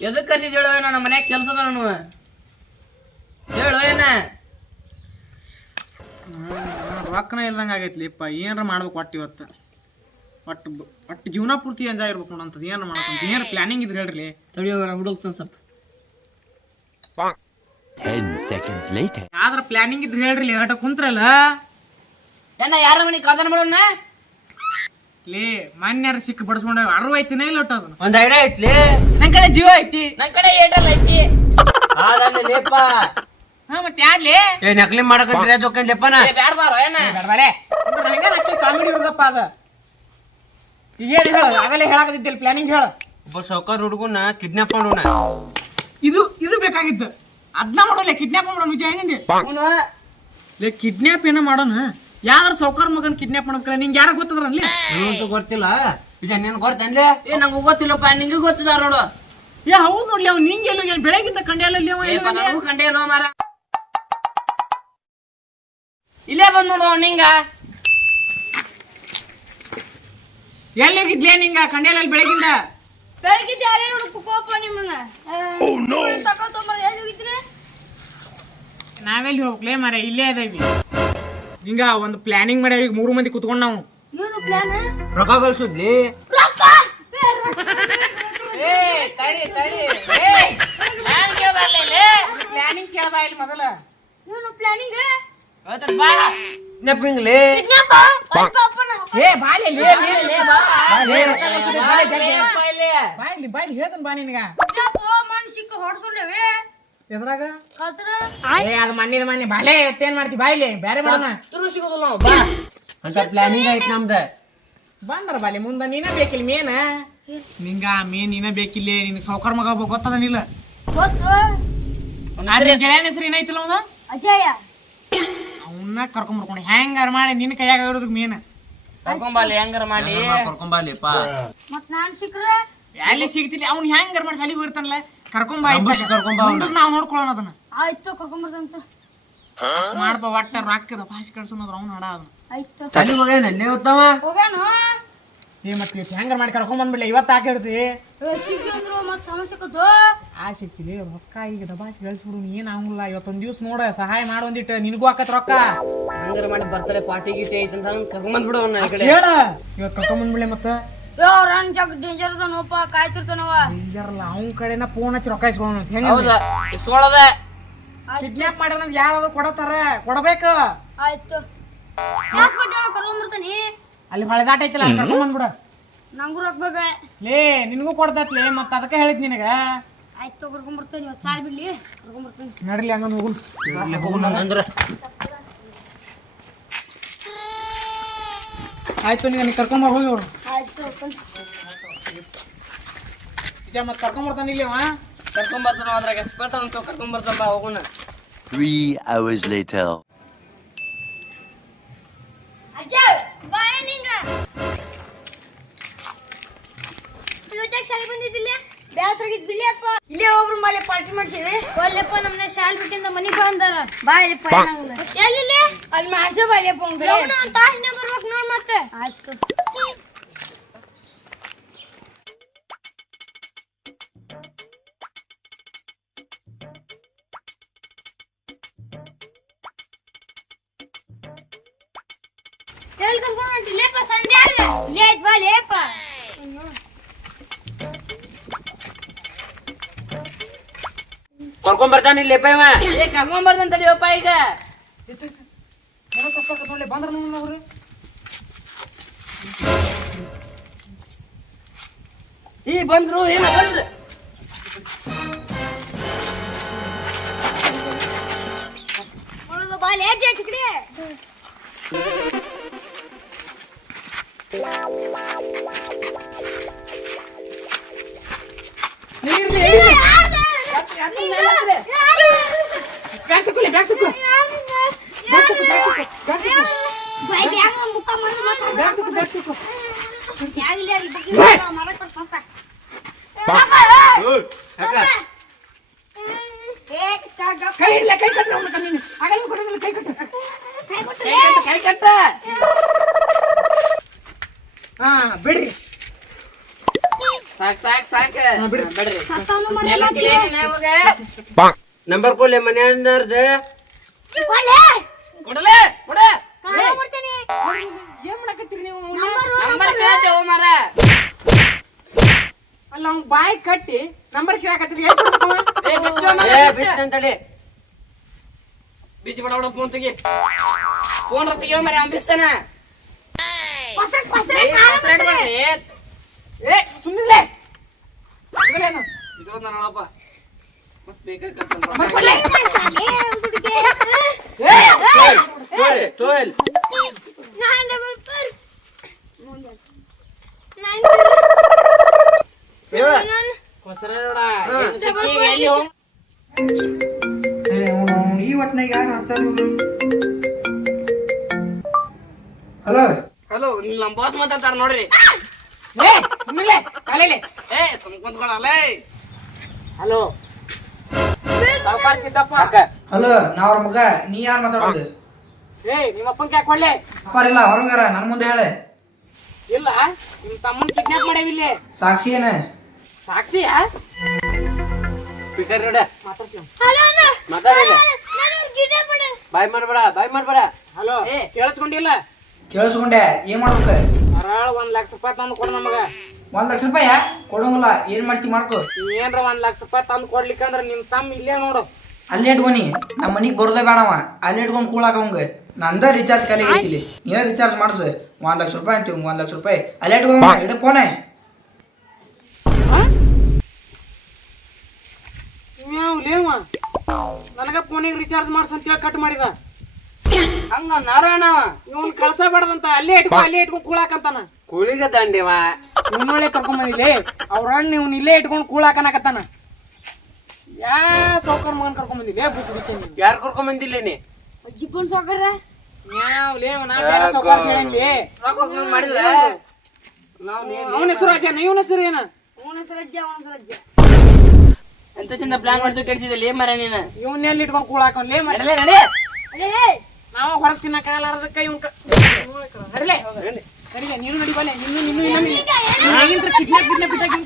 ಎದಕ್ಕೆ ಕರ್ಸಿದ್ ಹೇಳು ನಮ್ಮ ಮನ್ಯಾಗ ಕೆಲ್ಸದ ನಾನು ಹೇಳು ಏನ ರೊಕ್ಕನ ಇಲ್ದಂಗೆ ಆಗೈತ್ಲಿಪ್ಪ ಏನಾರ ಮಾಡ್ಬೇಕು ಒಟ್ಟು ಇವತ್ತು ಒಟ್ಟು ಜೀವನ ಪೂರ್ತಿ ಎಂಜಾಯ್ ಇರ್ಬೇಕು ನೋಡಂತದ್ದು ಏನಾರ ಮಾಡ್ಕೊಂತ ಏನಾರ ಪ್ಲಾನಿಂಗ್ ಇದ್ರೆ ಹೇಳ್ರಿ ತಡಿಯೋಣ ಹುಡುಕ್ತಾನೆ ಸ್ವಲ್ಪ 10 seconds later. ಯಾವ್ದಾರ ಪ್ಲಾನಿಂಗ್ ಇದ್ರೆ ಹೇಳ್ರಿ ಆಟ ಕುಂತ್ರಲ್ಲ ಏನ ಯಾರ ಮನೆ ಕಾದನ್ ಬಿಡೋಣ ಲೇ ಮಾನ್ಯಾರ ಸಿಕ್ಕ ಬಡಿಸ್ಕೊಂಡ ಅರ್ವ ಐತಿನ ಇಲ್ಲ ಒಟ್ಟು ಅದನ್ನ ಒಂದ್ ಐಡಿಯಾ ಐತ್ಲಿ ನನ್ ಕಡೆ ಜೀವ ಐತಿ ನನ್ ಕಡೆ ಏಟಲ್ಲ ಐತಿ ಲೇಪ ಹಾ ಮತ್ತೆ ಯಾರ್ಲಿ ಏ ನಕಲಿ ಮಾಡಕಂತೀರ ಜೊಕ್ಕನ್ ಲೇಪನ ಬ್ಯಾಡ ಬಾರೋ ಏನ ಬೇಡವಾಳೆ ಕಾಮಿಡಿ ಇರೋದಪ್ಪ ಅದ ಈಗ ಹೇಳಿ ಹೇಳ ಆಗಲೇ ಹೇಳಾಕತ್ತಿದ್ದಿಲ್ಲ ಪ್ಲಾನಿಂಗ್ ಹೇಳ ಒಬ್ಬ ಸಾವ್ಕಾರ ಹುಡುಗನ ಕಿಡ್ನಾಪ್ ಮಾಡೋಣ ಇದು ಬೇಕಾಗಿತ್ತು ಅದನ್ನ ಮಾಡೋಲ್ಲ ಕಿಡ್ನಾಪ್ ಮಾಡೋಣ ವಿಜಯ ಹೆಂಗಂದಿ ಲೇ ಕಿಡ್ನಾಪ್ ಏನೋ ಮಾಡೋಣ ಯಾರ ಸೌಕಾರ ಮಗನ್ ಕಿಡ್ನಾಪ್ ಮಾಡ್ಬೇಕಲ್ಲ ನಿಂಗೆ ಯಾರ ಗೊತ್ತದ್ರಲ್ಲಿ ನಂಗಂತೂ ಗೊತ್ತಿಲ್ಲ ವಿಜಯ್ ನಿನ್ ಗೊತ್ತೇನ್ಲಿ ಏ ನಂಗೆ ಗೊತ್ತಿಲ್ಲಪ್ಪ ನಿಂಗೂ ಗೊತ್ತಿದ ನೋಡು ಏ ಹೌದು ನೋಡ್ಲಿ ಅವ್ನು ನಿಂಗೆ ಎಲ್ಲೋ ಏನು ಬೆಳಗಿಂದ ಕಂಡಿಯಲ್ಲಿ ನನಗೂ ಕಂಡೇ ನೋ ಮಾರ ಇಲ್ಲೇ ಬಂದ್ ನೋಡು ನಿಂಗ ಎಲ್ಲಿ ಹೋಗಿದ್ಲೇ ನಿಂಗ ಕಂಡಿಯಲ್ಲಿ ಬೆಳಗಿಂದ ಬೆಳಗಿದ್ದು ಯಾರ್ಯಾರು ಹುಡುಕೋಪ ನಿಮ್ಮನ್ನ ತಗೊಳ್ತೊಂಬರ್ ಎಲ್ಲಿ ಹೋಗಿದ್ರಿ ನಾವೆಲ್ಲಿ ಹೋಗ್ಲೇ ಮಾರ ಇಲ್ಲೇ ಅದೇವಿ ಹಿಂಗ ಒಂದು ಪ್ಲಾನಿಂಗ್ ಮಾಡ್ಯಾವ ಈಗ 3 ಮಂದಿ ಕುತ್ಕೊಂಡ್ ನಾವು ಏನು ಪ್ಲಾನ್ ರೊಕ್ಕ ಗಳಿಸುದ್ಲಿ ಪ್ಲಾನಿಂಗ್ ಕೇಳ್ದ ಇಲ್ಲಿ ಮೊದಲ ಏನು ಪ್ಲಾನಿಂಗ್ ಬಾ ನೆಪ್ಪಿಂಗ್ಲಿ ಏ ಬಾಲಿ ಇಲ್ಲಿ ಬಾಯ್ಲಿ ಹೇಳ್ತಾನ ಬಾ ನಿನಗ ಮನ್ ಸಿಕ್ಕ ಹೊಡ್ಸೊಂಡೇವೆ ಎದ್ರಾಗ ಕಳ್ಸ್ರ ಏ ಅದು ಮನೆ ಬಾಲೆ ಇವತ್ತೇನ್ ಮಾಡ್ತಿ ಬಾಯ್ಲಿ ಬ್ಯಾರೆ ಮಾಡೋಣ ತುರು ಸಿಗೋದಿಲ್ಲ ನಾವು ಬಾ ಅಂತ ಪ್ಲಾನಿಂಗ್ ಐತ್ ನಮ್ದ ಬಂದ್ರ ಬಾಲಿ ಮುಂದ ನೀನ ಬೇಕಿಲ್ಲ ಮೇನ ನಿಂಗ ಮೇನ್ ನೀನ ಬೇಕಿಲ್ಲ ನಿನಗೆ ಸೌಕರ್ ಮಗ ಗೊತ್ತದನಿಲ್ಲ ಗೊತ್ತು ಗೆಳೆಯನ ಹೆಸರು ಏನೈತಿಲ್ಲ ಅವನ ಅಜಯ ಅವನ್ನ ಕರ್ಕೊಂಡ್ಬರ್ಕೊಂಡು ಹೆಂಗಾರ ಮಾಡಿ ನಿನ್ನ ಕೈಯಾಗ ಇರೋದಕ್ಕೆ ಮೇನ್ ಕರ್ಕೊಂಬಲ್ಲಿ ಹೆಂಗಾರ ಮಾಡಿ ಕರ್ಕೊಂಬಾಲಿಪ್ಪ ಮತ್ ನಾನ್ ಸಿಕ್ಕ್ರೆ ಎಲ್ಲಿ ಸಿಗ್ತಿಲ್ಲ ಅವ್ನು ಹೆಂಗಾರ ಮಾಡಿ ಸಲಿಗೆ ಇರ್ತಾನಲ್ಲ ನಂಬುಸಿ ಕರ್ಕೊಂಬಾ ಅವ್ನ. ನಾವು ನೋಡ್ಕೊಳ್ಳೋಣ ಅದನ್ನ ಆಯ್ತು ಕರ್ಕೊಂಬರ್ತಂತ ಮಾಡ್ಪ ಒಟ್ಟ ರೊಕ್ಕದ ಭಾಷೆ ಕಳ್ಸೋದ್ರ ಅವ್ನು ಹಡ ಅದನ್ನ ಆಯ್ತು ತಲೆ ಹೋಗ್ಯಾನ ಅಲ್ಲೇ ಉತ್ತಮ ಹೋಗ್ಯಾನು ಏ ಮತ್ತೆ ಹೆಂಗಾರ ಮಾಡಿ ಕರ್ಕೊಂಡ್ ಬಂದ್ಬಿಡ್ಲಿ ಇವತ್ತು ಹಾಕಿಡ್ತಿ ಸಿಕ್ಕಿ ಅಂದ್ರು ಮತ್ ಸಮಸ್ಯೆ ಕದ್ದು ಆ ಸಿಕ್ತಿಲಿ ರೊಕ್ಕ ಈಗ ದಬಾಸಿ ಗಳಿಸ್ಬಿಡು ಏನ್ ಆಗಂಗಿಲ್ಲ ಇವತ್ತೊಂದ್ ದಿವ್ಸ ನೋಡ ಸಹಾಯ ಮಾಡು ಒಂದಿಟ್ಟು ನಿನಗೂ ಹಾಕತ್ ರೊಕ್ಕ ಹಂಗಾರ ಮಾಡಿ ಬರ್ತಾರೆ ಪಾರ್ಟಿ ಗೀಟಿ ಐತಿ ಅಂತ ಕರ್ಕೊಂಡ್ ಬಿಡು ಅವ್ನ ಈ ಕಡೆ ಹೇಳ ಇವತ್ತು ಕರ್ಕೊಂಡ್ ಬಂದ್ಬಿಡ್ಲಿ ಮತ್ತ ರನ್ ಜಗ್ ಡೇಂಜರ್ ಅದಾನೋಪ ಕಾಯ್ತಿರ್ತಾನವ ಡೇಂಜರ್ಲ್ಲ ಅವ್ನ ಕಡೆನ ಫೋನ್ ಹಚ್ಚಿ ರೊಕ್ಕ ಇಸ್ಕೊಳ್ಳೋಣ ಹೌದಾ ಇಸ್ಕೊಳ್ಳೋದ ಕಿಡ್ನಾಪ್ ಮಾಡ್ಯಾರ ಯಾರಾದ್ರೂ ಕೊಡತಾರ ಕೊಡಬೇಕು ಆಯ್ತು ಹಾಸ್ಪಿಟಲ್ ಕರ್ಕೊಂಬರ್ತಾನಿ ಅಲ್ಲಿ ಹೊಳೆದಾಟ ಐತಿಲ್ಲ ಅಲ್ಲಿ ಕರ್ಕೊಂಡ್ ಬಂದ್ಬಿಡ ನಂಗೂ ರೊಕ್ಕ ಬೇಕ ಲೇ ನಿನಗೂ ಕೊಡ್ತತ್ಲೇ ಮತ್ತ ಅದಕ್ಕೆ ಹೇಳಿದ್ ನಿನಗ ಆಯ್ತು ಕರ್ಕೊಂಬರ್ತಾನೆ ಇವತ್ತು ಸಾಲ್ ಬಿಡ್ಲಿ ಕರ್ಕೊಂಬರ್ತಾನೆ ನಡ್ಲಿ ಹಂಗಂದ್ ಹೋಗುನ್ ಅಂದ್ರ ಆಯ್ತು ನೀನು ಕರ್ಕೊಂಡ್ ಹೋಗಿ ಅವ್ರು ಆಯ್ತು ನಿಜ ಮತ್ತೆ ಕರ್ಕೊಂಡ್ ಬರ್ತಾನ ಇಲ್ಲಿ ಅವ ಕರ್ಕೊಂಡ್ ಬರ್ತಾನ ಅದ್ರಾಗ ಎಕ್ಸ್ಪರ್ಟ್ ಅಂತ ಕರ್ಕೊಂಡ್ ಬರ್ತಾನ ಹೋಗೋಣ 3 hours later. ಅಜ್ಜ ಬಾಯ ನಿಂಗ ಇವತ್ತಾಗ ಶಾಲೆ ಬಂದಿದ್ದಿಲ್ಲ ಬ್ಯಾಸರಾಗಿದ್ ಬಿಲ್ಲಿಯಪ್ಪ ಇಲ್ಲೇ ಒಬ್ರು ಮನೆ ಪಾರ್ಟಿ ಮಾಡ್ಸೇವೆ ಒಲ್ಲೆಪ್ಪ ನಮ್ಮನೆ ಶಾಲೆ ಬಿಟ್ಟಿಂದ ಮನಿಗೆ ಬಂದಾರ ಬಾಯಪ್ಪ ಎಲ್ಲಿ ಅಲ್ಲಿ ಮಾಡ್ಸೋ ಬಾಯಪ್ಪ ಒಂದು ತಾಸನೆ ಬರ್ಬೇಕು ನೋಡ್ ಮತ್ತೆ ಆಯ್ತು ಎಲ್ಲಿ ಕರ್ಕೊಂಡು ಹೊಂಟಿ ಲೇಪ ಸಂಡೆ ಆಗ ಇಲ್ಲೇ ಐತ್ ಬಾ ಲೇಪ ಕರ್ಕೊಂಡ್ ಬರ್ತಾನ ಲೇಪ ಇವ ಏ ಕರ್ಕೊಂಡ್ ಬರ್ತಾನ ತಡಿಯಪ್ಪ ಈಗ ನೋಡ್ಲಿ ಬಂದ್ರ ನೋಡ್ರಿ ಈ ಬಂದ್ರು ಏನ ಬಂದ್ರು ನೋಡೋದು ಬಾ ಲೇ ಜೆ ಟಿಕಡೆ ಬ್ಯಾಗ್ ತಗೊಳ್ಳಿ ಬ್ಯಾಗ್ ತಗೋ ಕೈ ಇಡ್ಲ ಕೈ ಕಟ್ಟ ಅವ್ನ ಕಣ್ಣಿನ ಆಗಲ್ಲ ಕೊಡೋದಿಲ್ಲ ಕೈ ಕಟ್ಟ ಕೈ ಕಟ್ಟ ಹಾ ಬಿಡ್ರಿ ಸಾಕ್ ಬಿಡ್ರಿ ನಂಬರ್ ಕೊಡ್ಲೆ ಮನೆ ಅಂದಾರ್ದ ಕೊಡಲೆ ಕೊಡ ಏನ್ ಮಾಡಕತ್ತೀರಿ ನೀವು ನಂಬರ್ ಕೇಳ್ತೇವ ಮಾರ ಅಲ್ಲ ಅವ್ನ್ ಬಾಯಿ ಕಟ್ಟಿ ನಂಬರ್ ಕೇಳಕತ್ತೀರಿ ಎಲ್ಲಿ ಕೊಡ್ಬೇಕು ಅಂತಡೆ ಬೀಚ್ ಬಡ ಫೋನ್ ತೆಗಿ ಫೋನ್ ತೆಗಿಯೋ ಮರೆ ಅಂಬಿಸ್ತಾನ ಏ ಸುಮ್ಮನೆ ಇದು ನನ್ನಪ್ಪ ಮತ್ ಬೇಕಾಗತ್ತ ತೋಲ್ ಈ ಹೊತ್ನಾಗ ಯಾರು ಹಚ್ಚಾರ ಹಲೋ ಹಲೋ ನಮ್ಮ ಬಾಸ್ ಮಾತಾಡ್ತಾರ ನೋಡ್ರಿ ಏ ಸುಮ್ಮನೆ ಕಾಲೇಲೆ ಏ ಸುಮ್ಕೊಂತ್ಕೊಳಲ್ಲ ಹಲೋ ಸಾವುಕಾರ ಸಿದ್ದಪ್ಪ ಹಲೋ ನಾ ಅವ್ರ ಮಗ ನೀ ಯಾರು ಮಾತಾಡೋದು ಏ ನಿಮ್ಮ ಅಪ್ಪನ್ ಕ್ಯಾಕ್ ಕೊಡ್ಲೆ ಇಲ್ಲ ಹೊರಗಾರ ನನ್ ಮುಂದೆ ಹೇಳೆ ಇಲ್ಲ ನಿಮ್ ತಮ್ಮನ್ ಕಿಡ್ನಾಪ್ ಮಾಡೇವಿಲ್ಲ ಸಾಕ್ಷಿ ಏನ ಸಾಕ್ಷಿಯಾ ಸ್ಪೀಕರ್ ನೋಡ ಮಾತಾಡ್ತೀವಿ ಮಾತಾಡಲ್ಲ ಬಾಯ್ ಮಾಡ್ಬೇಡ ಹಲೋ ಕೇಳಿಸ್ಕೊಂಡಿಲ್ಲ ಕೇಳಿಸ್ಕೊಂಡೆ ಏನ್ ಮಾಡ್ಬೇಕ ಮರಾಳ 1 ಲಕ್ಷ ರೂಪಾಯಿ ತಂದು ಕೊಡ ನಮಗ 1 ಲಕ್ಷ ರೂಪಾಯಿ ಕೊಡೋಂಗಿಲ್ಲ ಏನ್ ಮಾಡ್ತಿ ಮಾಡ್ಕೋ ಏನ್ರ 1 ಲಕ್ಷ ರೂಪಾಯಿ ತಂದು ಕೊಡ್ಲಿಕ್ಕಂದ್ರ ನಿಮ್ ತಮ್ಮ ಇಲ್ಲೇ ನೋಡು ಅಲ್ಲೇ ಇಟ್ಕೊನಿ ನಮ್ಮ ಮನಿಗ್ ಬರೋದೇ ಬೇಡವ ಅಲ್ಲೇ ಇಟ್ಕೊಂಡ್ ಕೂಳಾಕ ಅವಂಗ ನಂದ ರಿಚಾರ್ಜ್ ಖಾಲಿ ಐತಿಲಿ ನೀನ ರಿಚಾರ್ಜ್ ಮಾಡ್ಸ 1 ಲಕ್ಷ ರೂಪಾಯಿ ಅಂತೀವಿ 1 ಲಕ್ಷ ರೂಪಾಯಿ ಅಲ್ಲೇ ಇಟ್ಕೊಂಡ್ ಇಡ ಫೋನೆ ಲೇವ ನನಗ ಫೋನಿಗೆ ರಿಚಾರ್ಜ್ ಮಾಡ್ಸ ಅಂತ ಹೇಳಿ ಕಟ್ ಮಾಡಿದ ಹಂಗ ನಾರಾಯಣ ಇವನ್ ಕಳ್ಸಬೇಡದಂತ ಅಲ್ಲೇ ಇಟ್ಕೊಂಡ್ ಕೂಳಾಕಂತಾನ ಕೂಲಿಗ ದಂಡೆವ ನಿಮ್ಮೊಳ್ಳೆ ಕರ್ಕೊಂಡ್ ಬಂದಿല്ലേ ಅವ್ರ ನೀವು ಇಲ್ಲೇ ಇಟ್ಕೊಂಡ್ ಕೂಳಾಕನಕತ್ತಾನ ಯಾ ಸೌಕರ್ ಮಗನ್ ಕರ್ಕೊಂಡ್ ಬಂದಿಲ್ಲ ಬುಸುಡಿಕೆ ಯಾರು ಕರ್ಕೊಂಡ್ ಬಂದಿಲ್ಲೇನಿ ಜಿಪ್ಪನ್ ಸಾಕರ ನಾ ಬೇರೆ ಸೌಕರ್ ಹೇಳಂಗಿ ರೊಕ್ಕ ಮಾಡಿದ್ರ ಅವನ ಹೆಸರು ಅಜ್ಜ ಇವನ ಹೆಸರು ಏನ ಅವನ ಸರಜ್ಜ ಎಂತ ಚಂದ ಪ್ಲಾನ್ ಮಾಡ್ದು ಕೆಡ್ಸಿದಲ್ಲಿ ಮರ ನೀನು ಇವನ್ ಎಲ್ಲಿ ಇಟ್ಕೊಂಡ್ ಕೂಳಾಕನ್ಲೇ ನಡಲೆ ನಡಿ ನಾವು ಹೊರಗ್ ತಿನ್ನಕಾಗಲಾರ್ದಕ್ಕ ಇವನ್ ನಡಲೆ ನಡಿಲೆ ನೀನು ನಡಿಬಲ್ಲೆ ನಿನ್ನ ಕಿಡ್ನಾಪ್ ಬಿಟ್ಟಾಕಿ